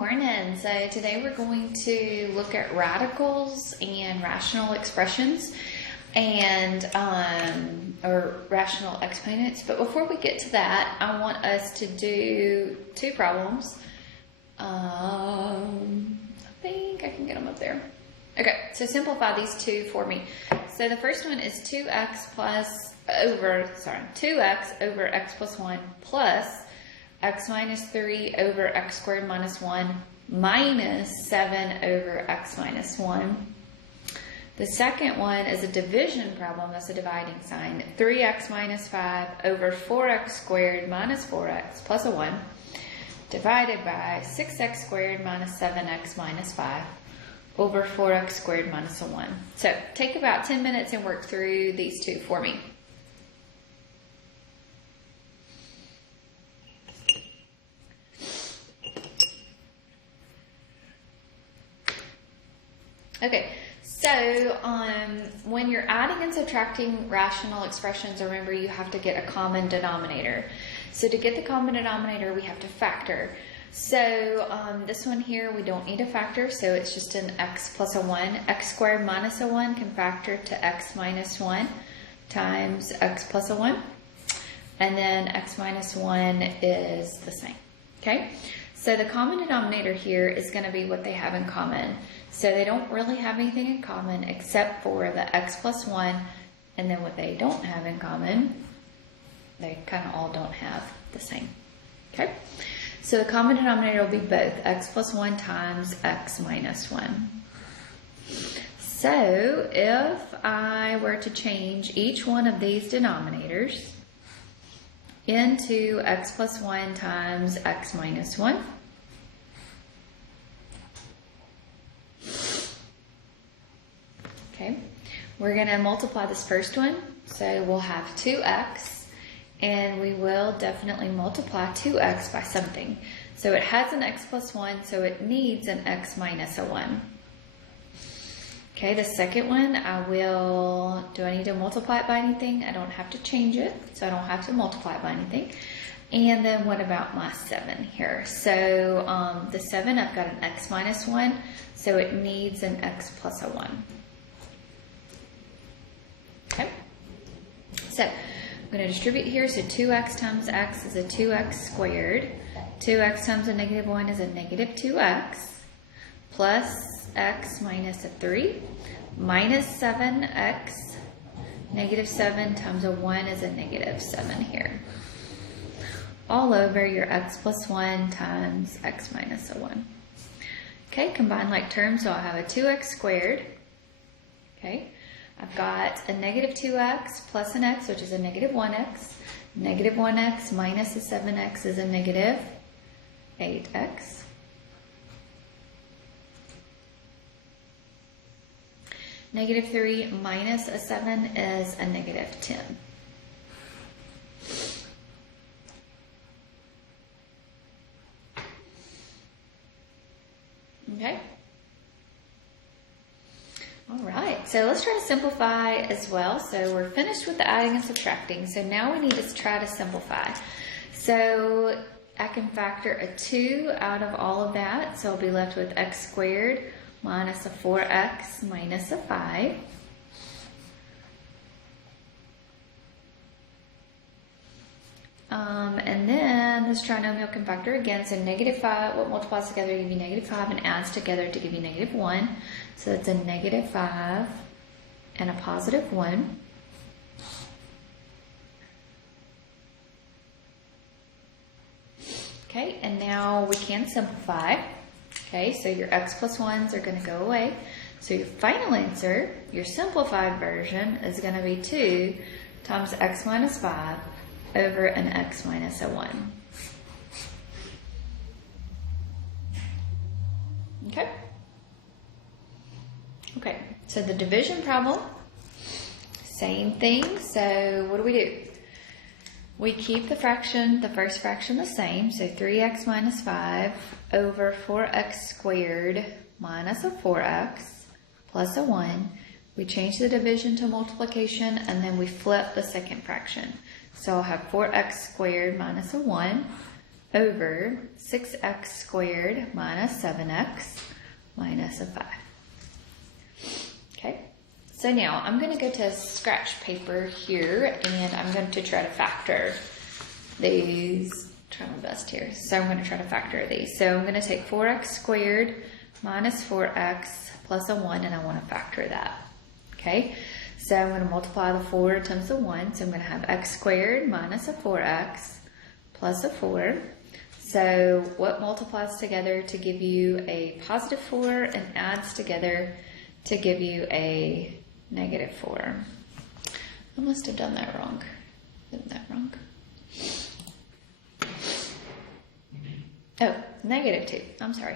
Morning. So today we're going to look at radicals and rational expressions and or rational exponents. But before we get to that, I want us to do two problems. I think I can get them up there. Okay, so simplify these two for me. So the first one is 2x over x plus 1 plus x minus 3 over x squared minus 1 minus 7 over x minus 1. The second one is a division problem. That's a dividing sign. 3x minus 5 over 4x squared minus 4x plus a 1 divided by 6x squared minus 7x minus 5 over 4x squared minus a 1. So take about 10 minutes and work through these two for me. Okay, so when you're adding and subtracting rational expressions, remember you have to get a common denominator. So to get the common denominator, we have to factor. So this one here, we don't need a factor, so it's just an x plus a 1. X squared minus a 1 can factor to x minus 1 times x plus a 1. And then x minus 1 is the same, okay? So the common denominator here is going to be what they have in common. So they don't really have anything in common except for the x plus 1, and then what they don't have in common, they kind of all don't have the same, okay? So the common denominator will be both x plus 1 times x minus 1. So if I were to change each one of these denominators into x plus 1 times x minus 1, okay, we're going to multiply this first one. So we'll have 2x, and we will definitely multiply 2x by something. So it has an x plus 1, so it needs an x minus a 1. Okay, the second one, do I need to multiply it by anything? I don't have to change it, so I don't have to multiply it by anything. And then what about my 7 here? So the 7, I've got an x minus 1, so it needs an x plus a 1. Okay, so I'm going to distribute here. So 2x times x is a 2x squared. 2x times a negative 1 is a negative 2x. Plus x minus a 3. Minus 7x. Negative 7 times a 1 is a negative 7 here. All over your x plus 1 times x minus a 1. Okay, combine like terms. So I'll have a 2x squared. Okay. I've got a negative 2x plus an x, which is a negative 1x. Negative 1x minus a 7x is a negative 8x. Negative 3 minus a 7 is a negative 10. Okay. All right, so let's try to simplify as well. So we're finished with the adding and subtracting. So now we need to try to simplify. So I can factor a 2 out of all of that. So I'll be left with x squared minus a 4x minus a 5. And then this trinomial can factor again. So negative 5, what multiplies together to give you negative 5 and adds together to give you negative 1. So it's a negative 5 and a positive 1. Okay, and now we can simplify. Okay, so your x plus 1s are going to go away. So your final answer, your simplified version, is going to be 2 times x minus 5 over an x minus a 1. Okay. Okay, so the division problem, same thing. So what do? We keep the fraction, the first fraction the same. So 3x minus 5 over 4x squared minus a 4x plus a 1. We change the division to multiplication, and then we flip the second fraction. So I'll have 4x squared minus a 1 over 6x squared minus 7x minus a 5. Okay, so now I'm going to go to scratch paper here and I'm going to try to factor these. Try my best here. So I'm going to try to factor these. So I'm going to take 4x squared minus 4x plus a 1 and I want to factor that. Okay, so I'm going to multiply the 4 times the 1. So I'm going to have x squared minus a 4x plus a 4. So what multiplies together to give you a positive 4 and adds together to give you a negative 4? I must have done that wrong. Did that wrong? Oh, negative 2. I'm sorry.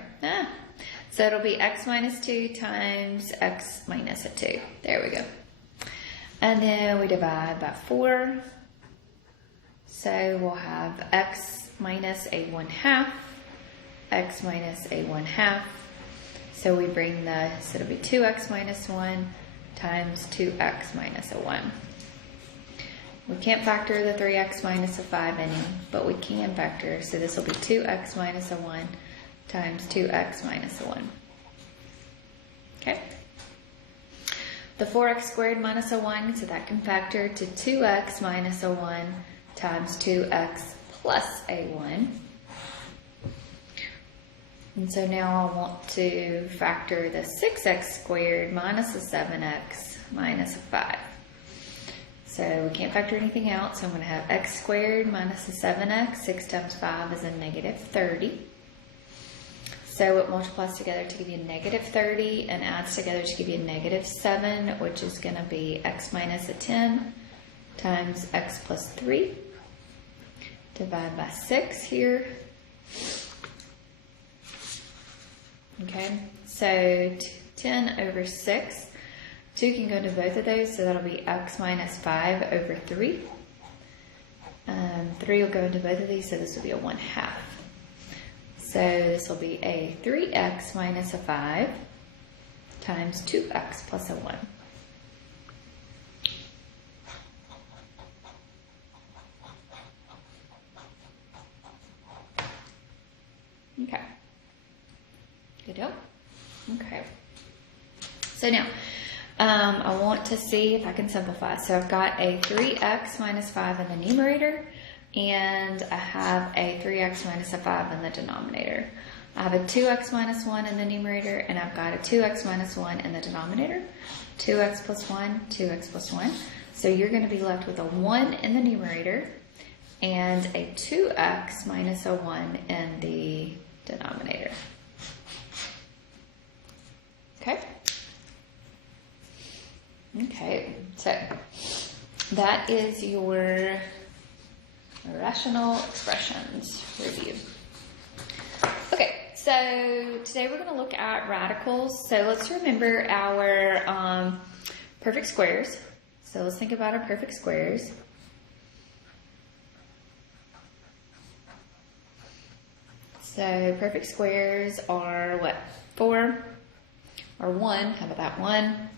So it'll be x minus 2 times x minus a 2. There we go. And then we divide by 4. So we'll have x minus a 1/2, x minus a 1/2. So we bring so it'll be 2x minus 1 times 2x minus a 1. We can't factor the 3x minus a 5 any, but we can factor. So this will be 2x minus a 1 times 2x minus a 1. Okay. The 4x squared minus a 1, so that can factor to 2x minus a 1 times 2x plus a 1. And so now I want to factor the 6x squared minus a 7x minus a 5. So we can't factor anything out, so I'm going to have x squared minus a 7x. 6 times 5 is a negative 30. So it multiplies together to give you a negative 30 and adds together to give you a negative 7, which is going to be x minus a 10 times x plus 3. Divide by 6 here. Okay, so 10 over 6. 2 can go into both of those, so that'll be x minus 5 over 3. 3 will go into both of these, so this will be a 1/2. So this will be a 3x minus a 5 times 2x plus a 1. Okay. Good deal. Okay. So now, I want to see if I can simplify. So I've got a 3x minus 5 in the numerator, and I have a 3x minus a 5 in the denominator. I have a 2x minus 1 in the numerator, and I've got a 2x minus 1 in the denominator. 2x plus 1, 2x plus 1. So you're going to be left with a 1 in the numerator and a 2x minus a 1 in the denominator. Okay? Okay, so that is your rational expressions review. Okay, so today we're going to look at radicals. So let's remember our perfect squares. So let's think about our perfect squares. So perfect squares are what? 4 or 1. How about that? 1.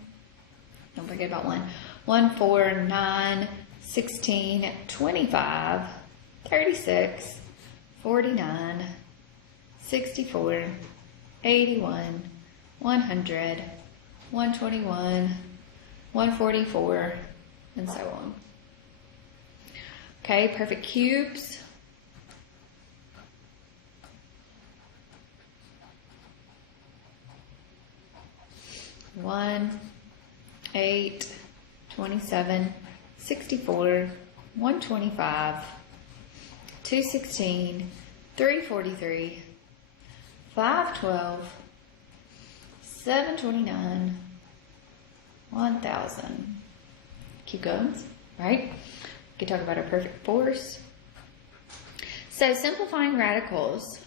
Don't forget about 1. 1, 4, 9, 16, 25, 36, 49, 64, 81, 100, 121, 144, and so on. Okay, perfect cubes. 1, 8, 27, 64, 125, 216, 343, 512, 729, 1000. Keep going, right? We can talk about our perfect fours. So simplifying radicals.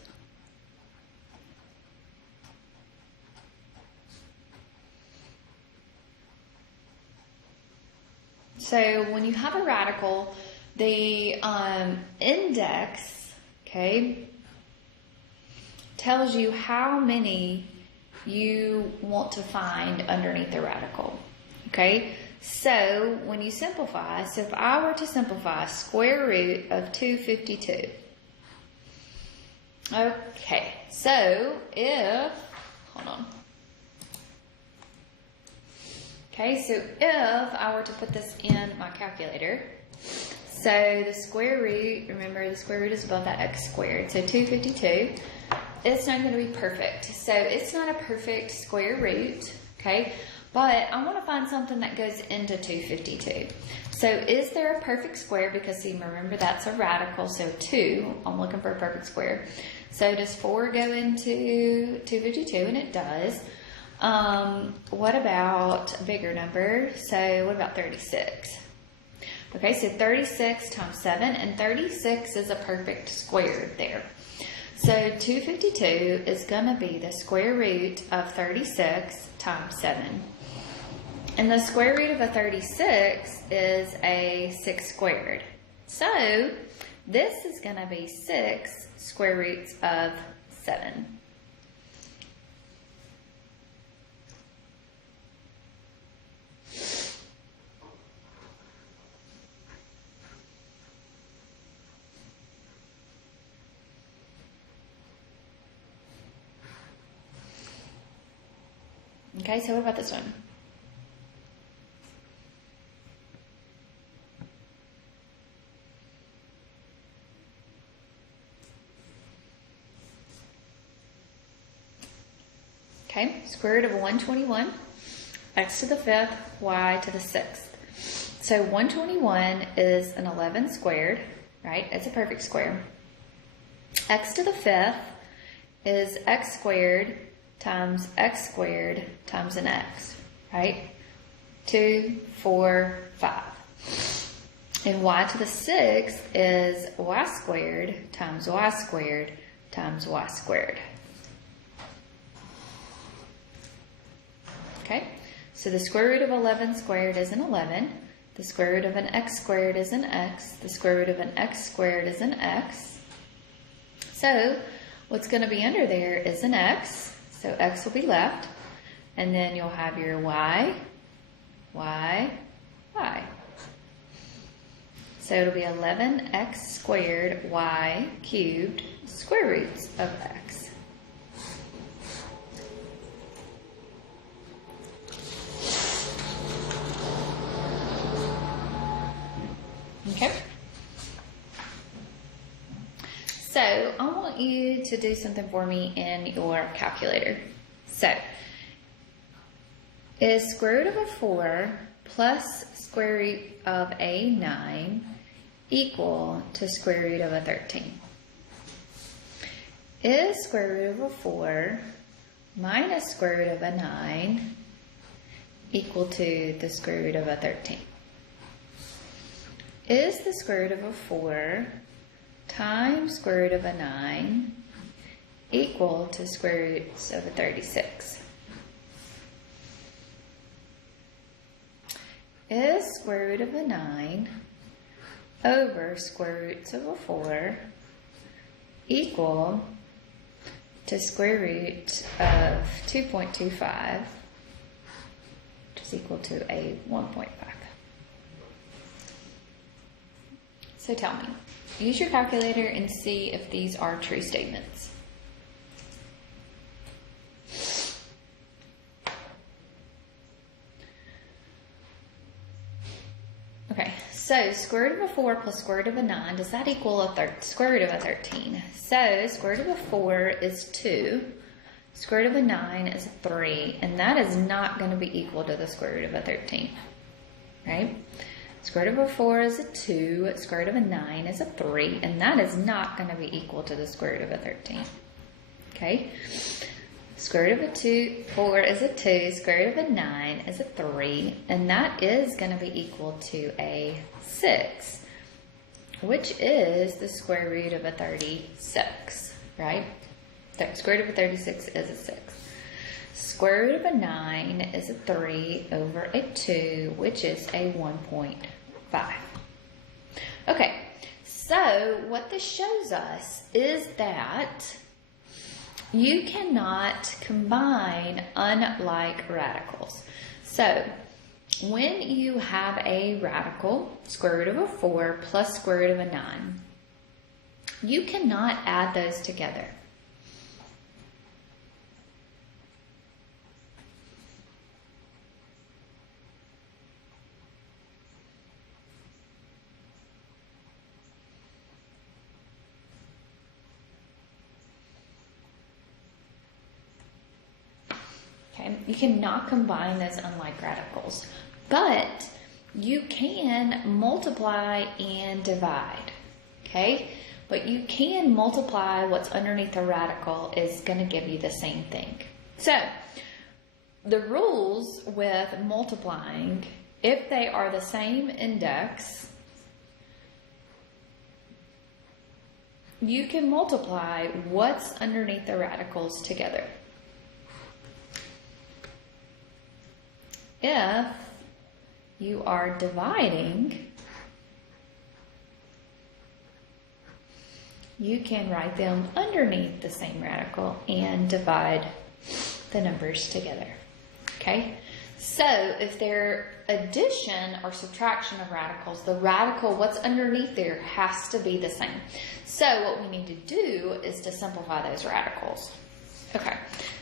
So when you have a radical, the index, okay, tells you how many you want to find underneath the radical, okay? So when you simplify, so if I were to simplify square root of 252, Okay, so hold on. Okay, so if I were to put this in my calculator, so the square root, remember the square root is above that x squared, so 252, it's not going to be perfect. So it's not a perfect square root, okay, but I want to find something that goes into 252. So is there a perfect square? Because see, remember that's a radical, so 2, I'm looking for a perfect square. So does 4 go into 252? And it does. What about a bigger number? So what about 36? Okay, so 36 times 7, and 36 is a perfect square there. So 252 is going to be the square root of 36 times 7. And the square root of a 36 is a 6 squared. So this is going to be 6 square roots of 7. Okay, so what about this one? Okay, square root of 121, x to the 5th, y to the 6th. So 121 is an 11 squared, right? It's a perfect square. X to the 5th is x squared times x squared times an x, right? 2, 4, 5. And y to the 6th is y squared times y squared times y squared. Okay, so the square root of 11 squared is an 11. The square root of an x squared is an x. The square root of an x squared is an x. So what's going to be under there is an x. So x will be left. And then you'll have your y, y, y. So it'll be 11x squared y cubed square roots of x. Okay. So I want you to do something for me in your calculator. So is square root of a 4 plus square root of a 9 equal to square root of a 13? Is square root of a 4 minus square root of a 9 equal to the square root of a 13? Is the square root of a 4 times square root of a 9 equal to square roots of a 36? Is square root of a 9 over square roots of a 4 equal to square root of 2.25, which is equal to a 1.5? So tell me, use your calculator and see if these are true statements. Okay, so square root of a 4 plus square root of a 9, does that equal a square root of a 13? So square root of a 4 is 2, square root of a 9 is 3, and that is not going to be equal to the square root of a 13, right? Square root of a 4 is a 2, square root of a 9 is a 3, and that is not going to be equal to the square root of a 13. Okay? Square root of a 4 is a 2, square root of a 9 is a 3, and that is going to be equal to a 6, which is the square root of a 36, right? Square root of a 36 is a 6. Square root of a 9 is a 3 over a 2, which is a 1.5. Okay, so what this shows us is that you cannot combine unlike radicals. So when you have a radical, square root of a 4 plus square root of a 9, you cannot add those together. you cannot combine those unlike radicals, but you can multiply and divide, okay? But you can multiply what's underneath the radical is going to give you the same thing. So, the rules with multiplying, if they are the same index, you can multiply what's underneath the radicals together. If you are dividing, you can write them underneath the same radical and divide the numbers together. Okay? So if they're addition or subtraction of radicals, the radical, what's underneath there, has to be the same. So what we need to do is to simplify those radicals. Okay,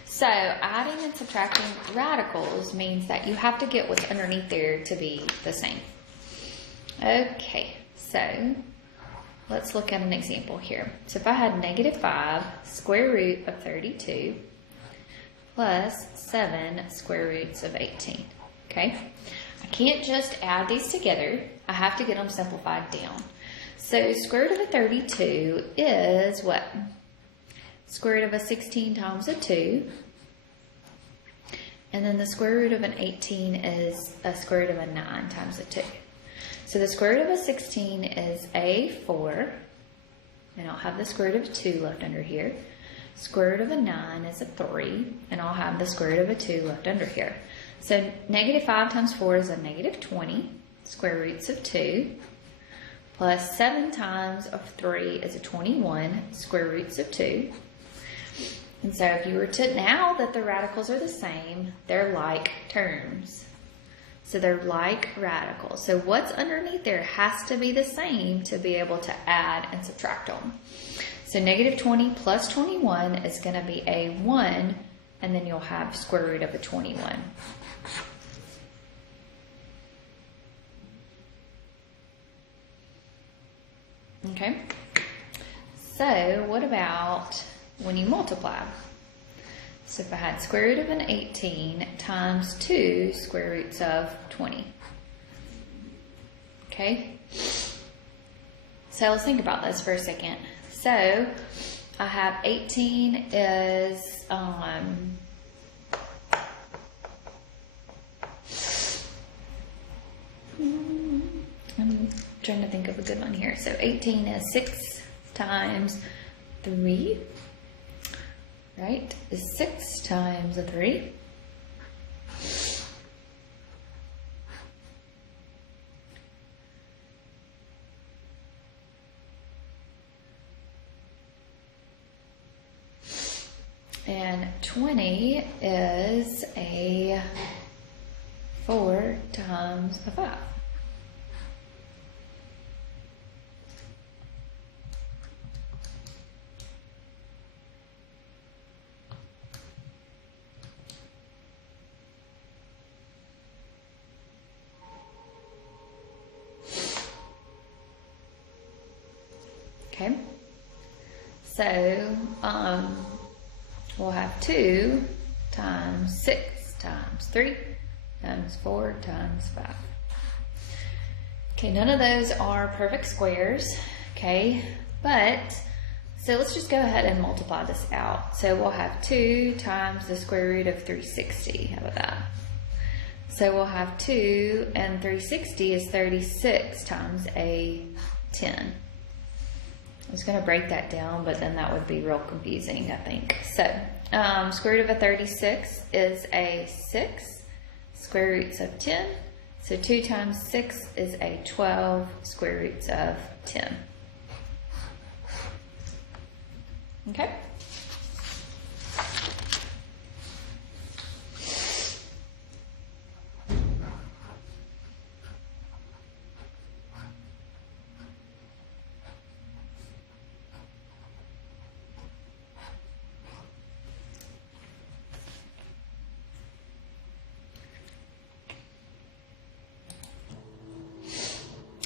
so adding and subtracting radicals means that you have to get what's underneath there to be the same. Okay, so let's look at an example here. So if I had -5 square root of 32 plus 7 square roots of 18, okay? I can't just add these together. I have to get them simplified down. So square root of a 32 is what? Square root of a 16 times a 2. And then the square root of an 18 is a square root of a 9 times a 2. So the square root of a 16 is a 4. And I'll have the square root of a 2 left under here. Square root of a 9 is a 3. And I'll have the square root of a 2 left under here. So -5 times 4 is a -20. Square roots of 2. Plus 7 times of 3 is a 21. Square roots of 2. And so if you were to, now that the radicals are the same, they're like terms. So they're like radicals. So what's underneath there has to be the same to be able to add and subtract them. So -20 plus 21 is going to be a 1, and then you'll have square root of a 21. Okay, so what about when you multiply? So if I had square root of an 18 times 2 square roots of 20. Okay, so let's think about this for a second. So I have 18 is, I'm trying to think of a good one here. So 18 is 6 times 3, right? Is 6 times a 3. And 20 is a 4 times a 5. Okay, so we'll have 2 times 6 times 3 times 4 times 5. Okay, none of those are perfect squares, okay, but so let's just go ahead and multiply this out. So we'll have 2 times the square root of 360. How about that? So we'll have 2, and 360 is 36 times a 10. I was going to break that down, but then that would be real confusing, I think. So, square root of a 36 is a 6, square roots of 10. So 2 times 6 is a 12, square roots of 10. Okay?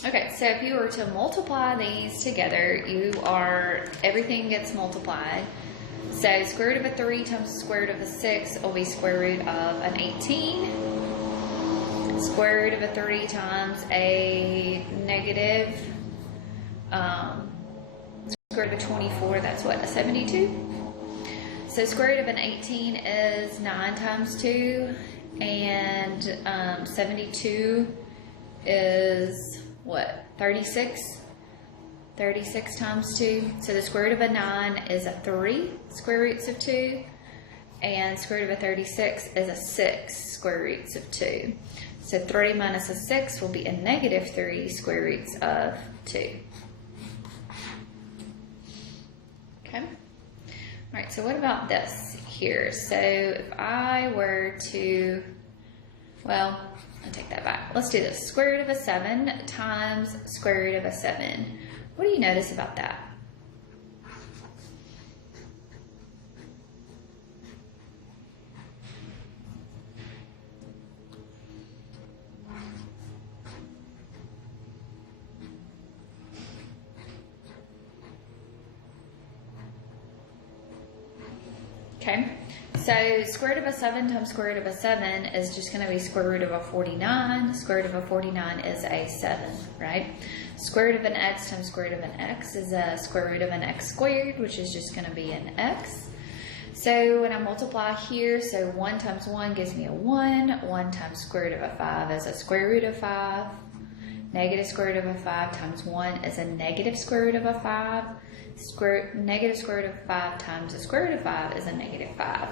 Okay, so if you were to multiply these together, everything gets multiplied. So So square root of a 3 times the square root of a 6 will be square root of an 18. Square root of a 3 times a negative square root of a 24, that's what, a 72? So square root of an 18 is 9 times 2, and 72 is what, 36? 36 times 2. So the square root of a 9 is a 3 square roots of 2, and square root of a 36 is a 6 square roots of 2. So 3 minus a 6 will be a negative 3 square roots of 2. Okay. All right, so what about this here? So if I were to, well, I'll take that back. Let's do this. Square root of a 7 times square root of a 7. What do you notice about that? Okay, so square root of a 7 times square root of a 7 is just going to be square root of a 49. Square root of a 49 is a 7, right? Square root of an x times square root of an x is a square root of an x squared, which is just going to be an x. So when I multiply here, so 1 times 1 gives me a 1. 1 times square root of a 5 is a square root of 5. Negative square root of a 5 times 1 is a negative square root of a 5. Negative square root of 5 times the square root of 5 is a negative 5.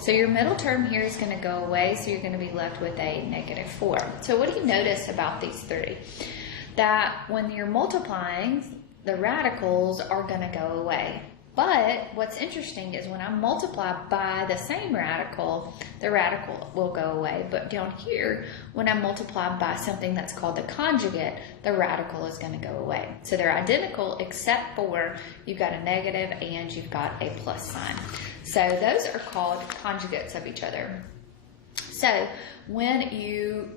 So your middle term here is going to go away, so you're going to be left with a negative 4. So what do you notice about these three? That when you're multiplying, the radicals are going to go away. But what's interesting is when I multiply by the same radical, the radical will go away. But down here, when I multiply by something that's called the conjugate, the radical is going to go away. So they're identical except for you've got a negative and you've got a plus sign. So those are called conjugates of each other. So when you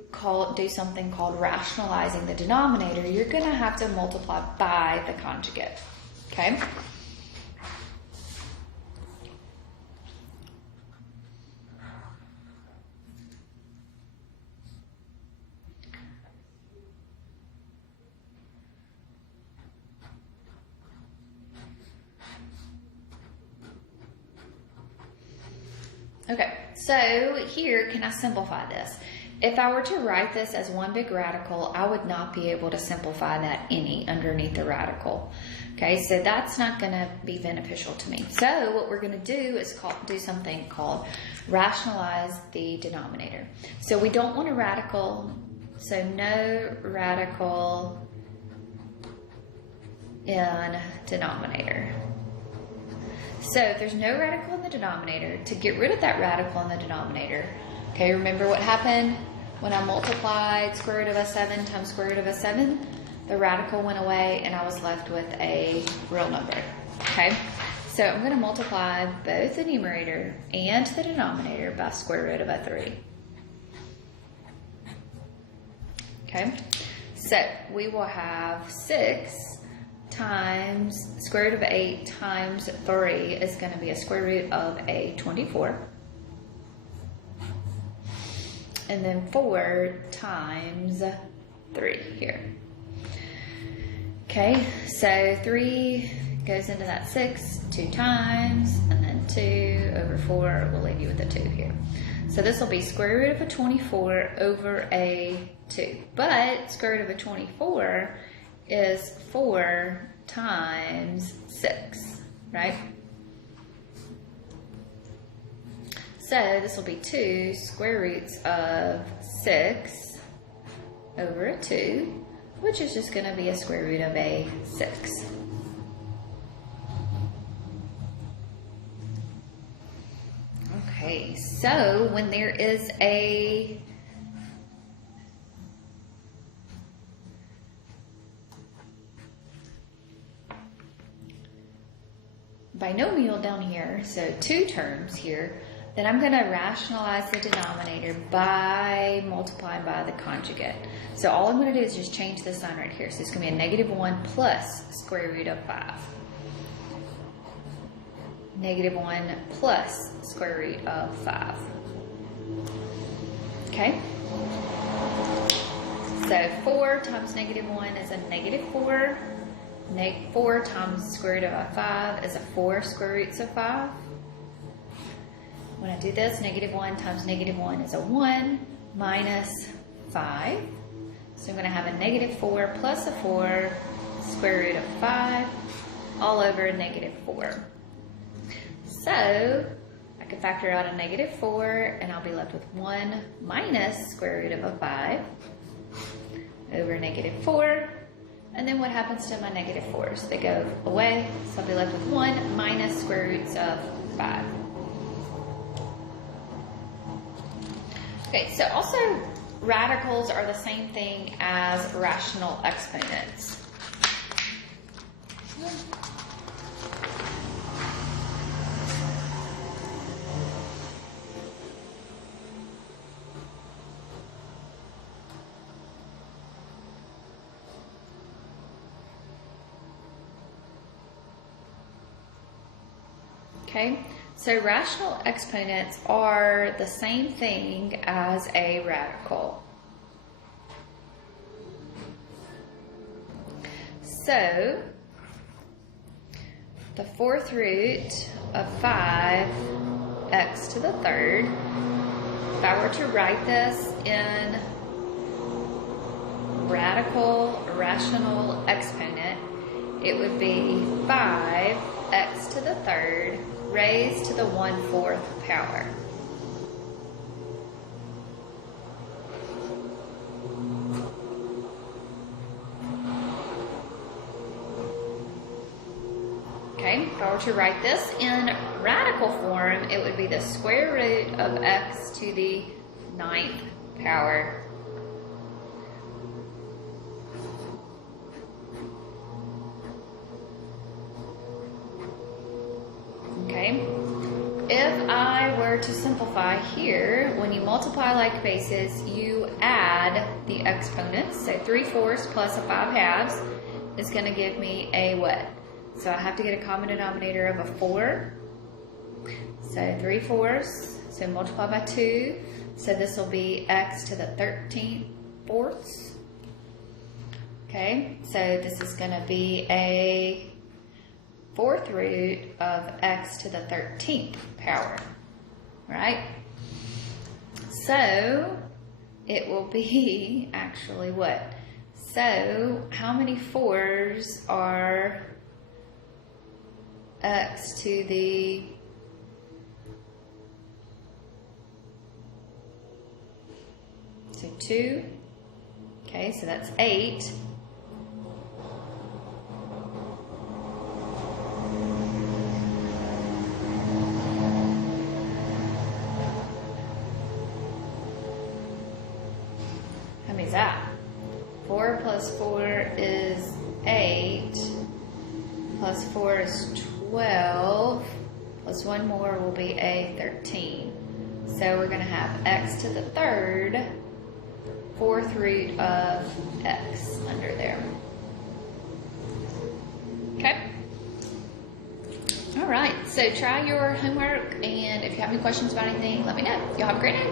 do something called rationalizing the denominator, you're going to have to multiply by the conjugate. Okay? Okay, so here, can I simplify this? If I were to write this as one big radical, I would not be able to simplify that any underneath the radical. Okay, so that's not going to be beneficial to me. So what we're going to do is do something called rationalize the denominator. So we don't want a radical, so no radical in denominator. So if there's no radical in the denominator, to get rid of that radical in the denominator, okay, remember what happened when I multiplied square root of a 7 times square root of a 7? The radical went away and I was left with a real number, okay? So I'm going to multiply both the numerator and the denominator by square root of a 3. Okay, so we will have 6 times square root of 8 times 3 is going to be a square root of a 24. And then 4 times 3 here. Okay, so 3 goes into that 6 2 times, and then 2 over 4 will leave you with a 2 here. So this will be square root of a 24 over a 2. But square root of a 24 is 4 times 6, right? So this will be 2 square roots of 6 over a 2, which is just going to be a square root of a 6. Okay, so when there is a binomial down here, so 2 terms here, then I'm going to rationalize the denominator by multiplying by the conjugate. So all I'm going to do is just change the sign right here. So it's going to be a negative 1 plus square root of 5. negative 1 plus square root of 5. Okay? So 4 times negative 1 is a negative 4. 4 times square root of 5 is a 4 square roots of 5. When I do this, negative 1 times negative 1 is a 1 minus 5. So I'm going to have a negative 4 plus a 4 square root of 5 all over negative 4. So I can factor out a negative 4 and I'll be left with 1 minus square root of a 5 over negative 4. And then what happens to my negative 4s? They go away, so I'll be left with 1 minus square roots of 5. Okay, so also radicals are the same thing as rational exponents. Okay, so rational exponents are the same thing as a radical. So, the fourth root of 5x to the third, if I were to write this in rational exponent, it would be 5x to the third raised to the 1/4 power. Okay, if I were to write this in radical form, it would be the square root of x to the 9th power. Okay, if I were to simplify here, when you multiply like bases, you add the exponents. So 3/4 plus a 5/2 is going to give me a what? So I have to get a common denominator of a 4. So 3/4, so multiply by 2. So this will be x to the 13/4. Okay, so this is going to be a 4th root of x to the 13th power, right? So it will be actually what? So how many 4s are x to the so 2? Okay, so that's 8. How many is that? 4 plus 4 is 8, plus 4 is 12, plus 1 more will be a 13. So we're going to have x to the third, 4th root of x under there. Okay? All right, so try your homework, and if you have any questions about anything, let me know. Y'all have a great day.